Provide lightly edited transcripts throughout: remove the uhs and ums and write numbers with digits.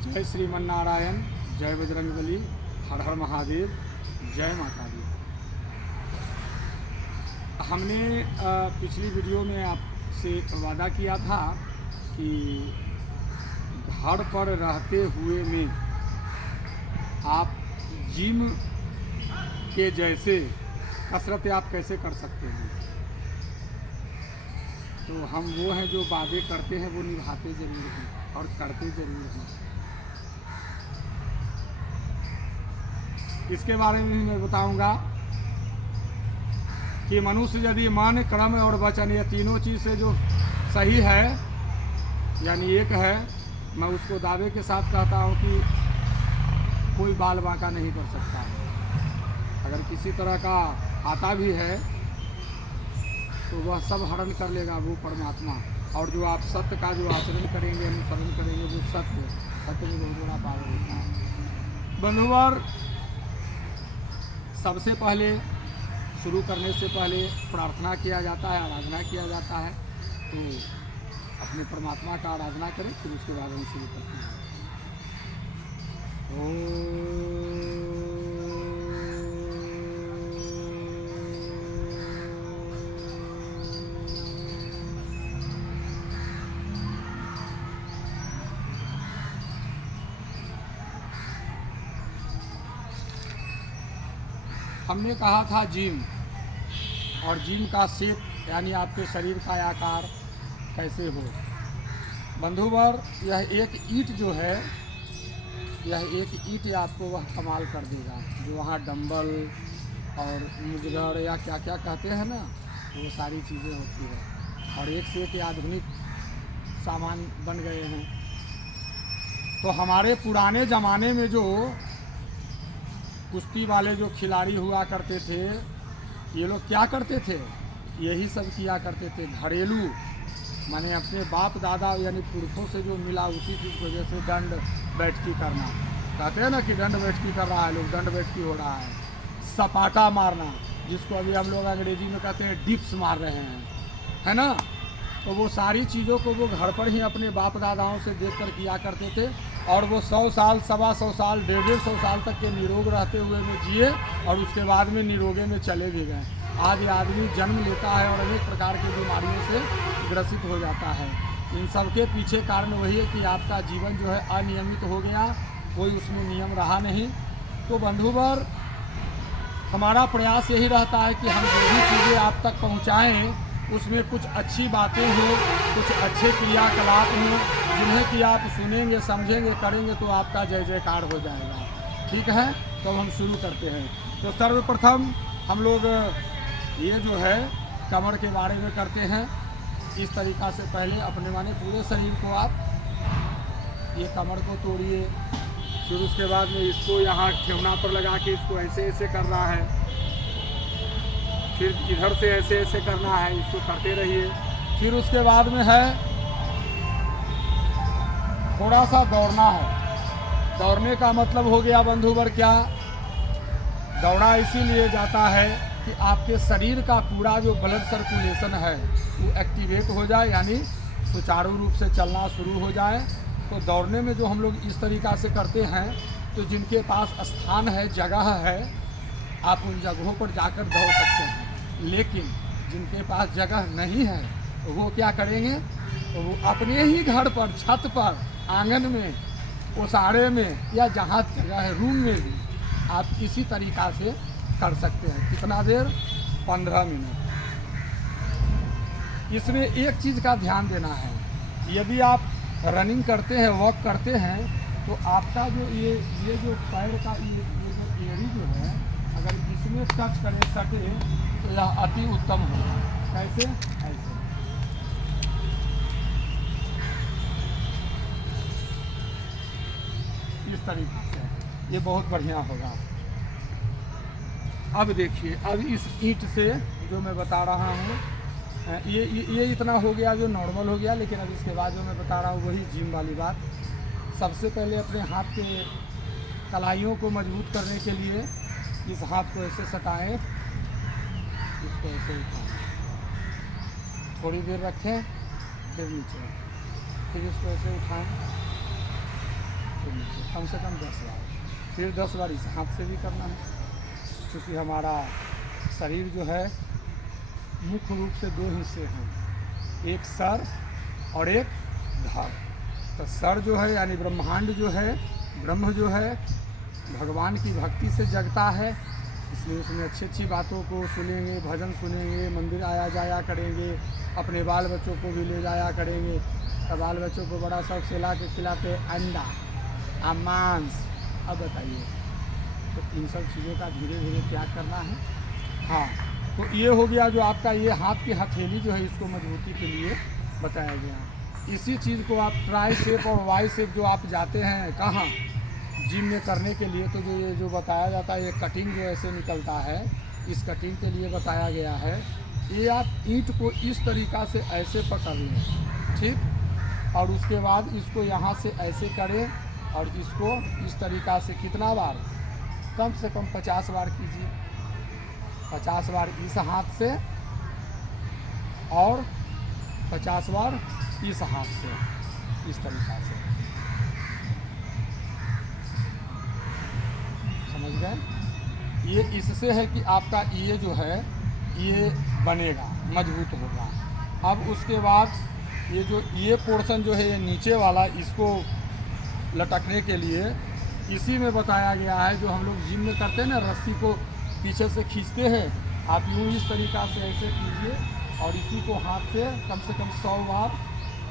जय श्रीमन्नारायण, जय बजरंगबली, हर हर महादेव, जय माता दी। हमने पिछली वीडियो में आपसे वादा किया था कि घर पर रहते हुए में आप जिम के जैसे कसरतें आप कैसे कर सकते हैं। तो हम वो हैं जो वादे करते हैं वो निभाते ज़रूर हैं और करते ज़रूर हैं। इसके बारे में मैं बताऊंगा कि मनुष्य यदि मन, कर्म और वचन ये तीनों चीज़ से जो सही है यानी एक है, मैं उसको दावे के साथ कहता हूँ कि कोई बाल बांका नहीं कर सकता। अगर किसी तरह का आता भी है तो वह सब हरण कर लेगा वो परमात्मा। और जो आप सत्य का जो आचरण करेंगे, अनुसरण करेंगे, वो सत्य में बहुत बड़ा पावर होता है। बंधुवर, सबसे पहले शुरू करने से पहले प्रार्थना किया जाता है, आराधना किया जाता है। तो अपने परमात्मा का आराधना करें, फिर उसके बाद हम शुरू करते हैं। हमने कहा था जिम, और जिम का शेप यानी आपके शरीर का आकार कैसे हो। बंधुवर, यह एक ईंट जो है, यह एक ईंट आपको वह कमाल कर देगा। जो वहाँ डंबल और मुजगर या क्या क्या कहते हैं ना, वो सारी चीज़ें होती है और एक से एक आधुनिक सामान बन गए हैं। तो हमारे पुराने ज़माने में जो कुश्ती वाले जो खिलाड़ी हुआ करते थे, ये लोग क्या करते थे, यही सब किया करते थे। घरेलू माने अपने बाप दादा यानी पुरखों से जो मिला उसी चीज़ को, जैसे दंड बैठकी करना, कहते हैं ना कि दंड बैठकी कर रहा है लोग, दंड बैठकी हो रहा है। सपाटा मारना, जिसको अभी हम लोग अंग्रेजी में कहते हैं डिप्स मार रहे हैं, है ना। तो वो सारी चीज़ों को वो घर पर ही अपने बाप दादाओं से देख कर किया करते थे। और वो 100 साल, 125 साल, 150 साल तक के निरोग रहते हुए में जिए और उसके बाद में निरोगे में चले भी गए। आज आदमी जन्म लेता है और अनेक प्रकार की बीमारियों से ग्रसित हो जाता है। इन सब के पीछे कारण वही है कि आपका जीवन जो है अनियमित हो गया, कोई उसमें नियम रहा नहीं। तो बंधुवर, हमारा प्रयास यही रहता है कि हम जो भी चीज़ें आप तक पहुँचाएँ उसमें कुछ अच्छी बातें हों, कुछ अच्छे क्रियाकलाप हों, जिन्हें कि आप सुनेंगे, समझेंगे, करेंगे तो आपका जय जयकार हो जाएगा। ठीक है, तो हम शुरू करते हैं। तो सर्वप्रथम हम लोग ये जो है कमर के बारे में करते हैं। इस तरीक़ा से पहले अपने माने पूरे शरीर को आप ये कमर को तोड़िए। फिर उसके बाद में इसको यहाँ ठेवना पर लगा के इसको ऐसे ऐसे करना है। फिर इधर से ऐसे ऐसे करना है, इसको करते रहिए। फिर उसके बाद में है थोड़ा सा दौड़ना है। दौड़ने का मतलब हो गया बंधुवर क्या, दौड़ा इसीलिए जाता है कि आपके शरीर का पूरा जो ब्लड सर्कुलेशन है वो एक्टिवेट हो जाए, यानी सुचारू रूप से चलना शुरू हो जाए। तो दौड़ने में जो हम लोग इस तरीक़ा से करते हैं, तो जिनके पास स्थान है, जगह है, आप उन जगहों पर जाकर दौड़ सकते हैं। लेकिन जिनके पास जगह नहीं है वो क्या करेंगे, तो वो अपने ही घर पर, छत पर, आंगन में, ओसारे में या जहाँ जगह है, रूम में भी आप इसी तरीक़ा से कर सकते हैं। कितना देर, 15 मिनट। इसमें एक चीज़ का ध्यान देना है, यदि आप रनिंग करते हैं, वॉक करते हैं, तो आपका जो ये जो पैर का ये जो एड़ी जो है, अगर इसमें टच करें, सटे, तो यह अति उत्तम होगा। कैसे, ऐसे इस तरीके से, ये बहुत बढ़िया होगा। अब देखिए, अब इस ईंट से जो मैं बता रहा हूँ, ये इतना हो गया जो नॉर्मल हो गया। लेकिन अब इसके बाद जो मैं बता रहा हूँ वही जिम वाली बात। सबसे पहले अपने हाथ के कलाइयों को मजबूत करने के लिए इस हाथ को ऐसे सटाएं, इसको ऐसे उठाएं, थोड़ी देर रखें, फिर नीचे, फिर इसको ऐसे उठाएं, फिर कम से कम 10 बार। फिर 10 बार इस हाथ से भी करना है, क्योंकि हमारा शरीर जो है मुख्य रूप से 2 हिस्से हैं, एक सर और एक धड़। तो सर जो है यानी ब्रह्मांड जो है, ब्रह्म जो है भगवान की भक्ति से जगता है, इसलिए उसमें अच्छी अच्छी बातों को सुनेंगे, भजन सुनेंगे, मंदिर आया जाया करेंगे, अपने बाल बच्चों को भी ले जाया करेंगे। तो बाल बच्चों को बड़ा शौक से ला के खिलाते अंडा मांस। अब बताइए, तो इन सब चीज़ों का धीरे धीरे त्याग करना है। हाँ, तो ये हो गया जो आपका ये हाथ की हथेली जो है, इसको मजबूती के लिए बताया गया। इसी चीज़ को आप ट्राई शेप और वाई शेप जो आप जाते हैं कहाँ जिम में करने के लिए, तो जो ये जो बताया जाता है, ये कटिंग जो ऐसे निकलता है, इस कटिंग के लिए बताया गया है। ये आप ईंट को इस तरीक़ा से ऐसे पकड़ लें, ठीक, और उसके बाद इसको यहाँ से ऐसे करें और इसको इस तरीक़ा से कितना बार, कम से कम 50 बार कीजिए। 50 बार इस हाथ से और 50 बार इस हाथ से, इस तरीक़ा से, समझ गए। ये इससे है कि आपका ये जो है ये बनेगा, मजबूत होगा। अब उसके बाद ये जो ये पोर्शन जो है ये नीचे वाला, इसको लटकने के लिए इसी में बताया गया है, जो हम लोग जिम में करते हैं ना, रस्सी को पीछे से खींचते हैं, आप यूँ इस तरीक़ा से ऐसे कीजिए और इसी को हाथ से कम 100 बार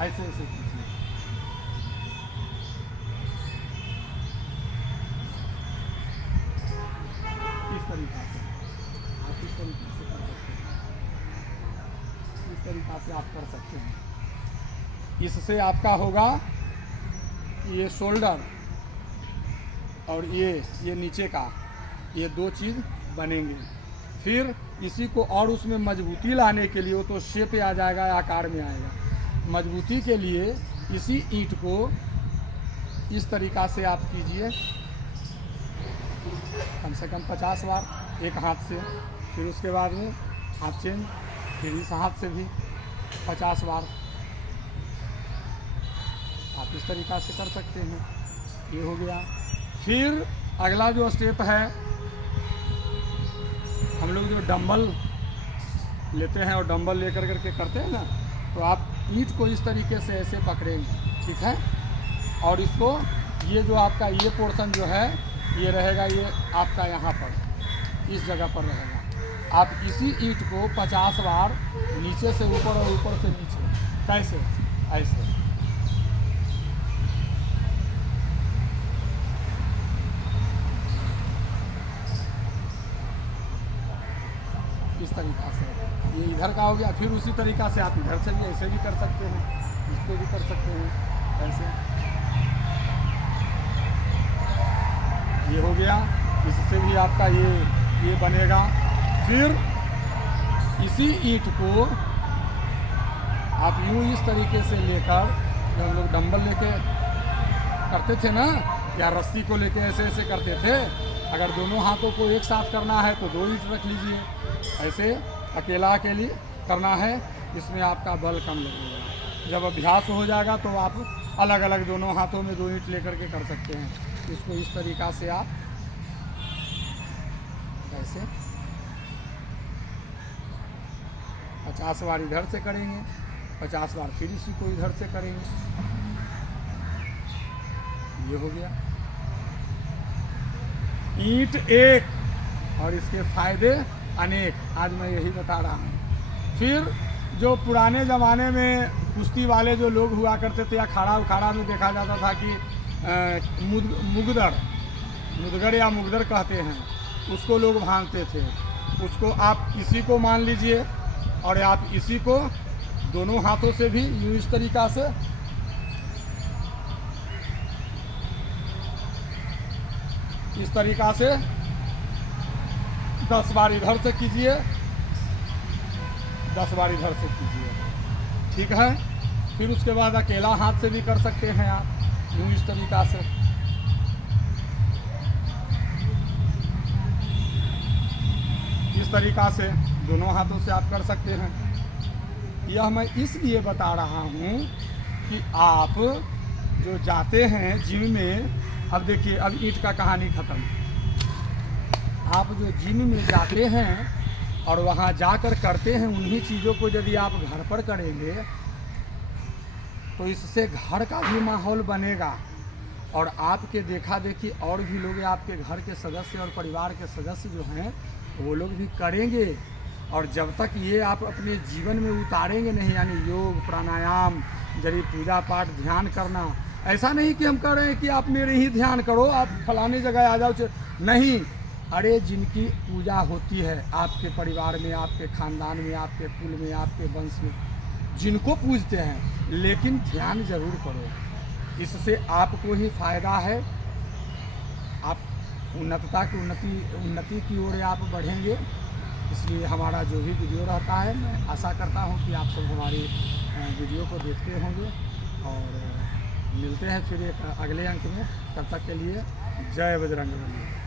ऐसे ऐसे कीजिए। इस तरीक़ा से आप इस तरीक़े से कर सकते हैं, इस तरीक़ा से आप कर सकते हैं। इससे आपका होगा ये शोल्डर और ये नीचे का, ये 2 चीज़ बनेंगे। फिर इसी को और उसमें मजबूती लाने के लिए, वो तो शेप आ जाएगा, आकार में आएगा। मजबूती के लिए इसी ईंट को इस तरीक़ा से आप कीजिए, कम से कम 50 बार एक हाथ से। फिर उसके बाद में हाथ चेंज, फिर इस हाथ से भी 50 बार आप इस तरीक़ा से कर सकते हैं। ये हो गया। फिर अगला जो स्टेप है, हम लोग जो डंबल लेते हैं और डंबल लेकर करके करते हैं ना, तो आप ईंट को इस तरीके से ऐसे पकड़ेंगे, ठीक है, और इसको ये जो आपका ये पोर्शन जो है ये रहेगा, ये आपका यहाँ पर इस जगह पर रहेगा। आप इसी ईंट को 50 बार नीचे से ऊपर और ऊपर से नीचे, कैसे, ऐसे, इस तरीक़ा से। ये इधर का हो गया। फिर उसी तरीक़ा से आप इधर से भी ऐसे भी कर सकते हैं, इसको भी कर सकते हैं ऐसे। ये हो गया, इससे भी आपका ये बनेगा। फिर इसी ईंट को आप यूँ इस तरीके से लेकर, जो हम लोग डंबल लेके करते थे ना, या रस्सी को लेके ऐसे ऐसे करते थे, अगर दोनों हाथों को एक साथ करना है तो 2 ईंट रख लीजिए। ऐसे अकेले करना है, इसमें आपका बल कम लगेगा। जब अभ्यास हो जाएगा तो आप अलग अलग दोनों हाथों में 2 ईंट लेकर के कर सकते हैं। इसको इस तरीक़ा से आप ऐसे 50 बार इधर से करेंगे, 50 बार फिर इसी को इधर से करेंगे। ये हो गया। ईंट एक और इसके फायदे अनेक, आज मैं यही बता रहा हूँ। फिर जो पुराने ज़माने में कुश्ती वाले जो लोग हुआ करते थे, या अखाड़ा उखाड़ा में देखा जाता था कि मुदगर या मुगदर कहते हैं, उसको लोग भांगते थे। उसको आप इसी को मान लीजिए और आप इसी को दोनों हाथों से भी यूँ इस तरीक़ा से इस तरीक़ा से 10 बार इधर से कीजिए, 10 बार इधर से कीजिए, ठीक है। फिर उसके बाद अकेला हाथ से भी कर सकते हैं आप यूँ इस तरीक़ा से। इस तरीक़ा से दोनों हाथों से आप कर सकते हैं। यह मैं इसलिए बता रहा हूँ कि आप जो जाते हैं जिम में, अब देखिए अब ईंट का कहानी ख़त्म। आप जो जिम में जाते हैं और वहाँ जाकर करते हैं उन्हीं चीज़ों को यदि आप घर पर करेंगे तो इससे घर का भी माहौल बनेगा और आपके देखा देखी और भी लोग आपके घर के सदस्य और परिवार के सदस्य जो हैं वो लोग भी करेंगे। और जब तक ये आप अपने जीवन में उतारेंगे नहीं, यानी योग प्राणायाम जरी पूजा पाठ ध्यान करना, ऐसा नहीं कि हम कह रहे हैं कि आप मेरे ही ध्यान करो, आप फलाने जगह आ जाओ, नहीं। अरे जिनकी पूजा होती है आपके परिवार में, आपके ख़ानदान में, आपके कुल में, आपके वंश में, जिनको पूजते हैं, लेकिन ध्यान जरूर करो। इससे आपको ही फ़ायदा है, आप उन्नति की ओर आप बढ़ेंगे। इसलिए हमारा जो भी वीडियो रहता है, मैं आशा करता हूँ कि आप सब हमारी वीडियो को देखते होंगे। और मिलते हैं फिर एक अगले अंक में, तब तक के लिए जय बजरंग बली।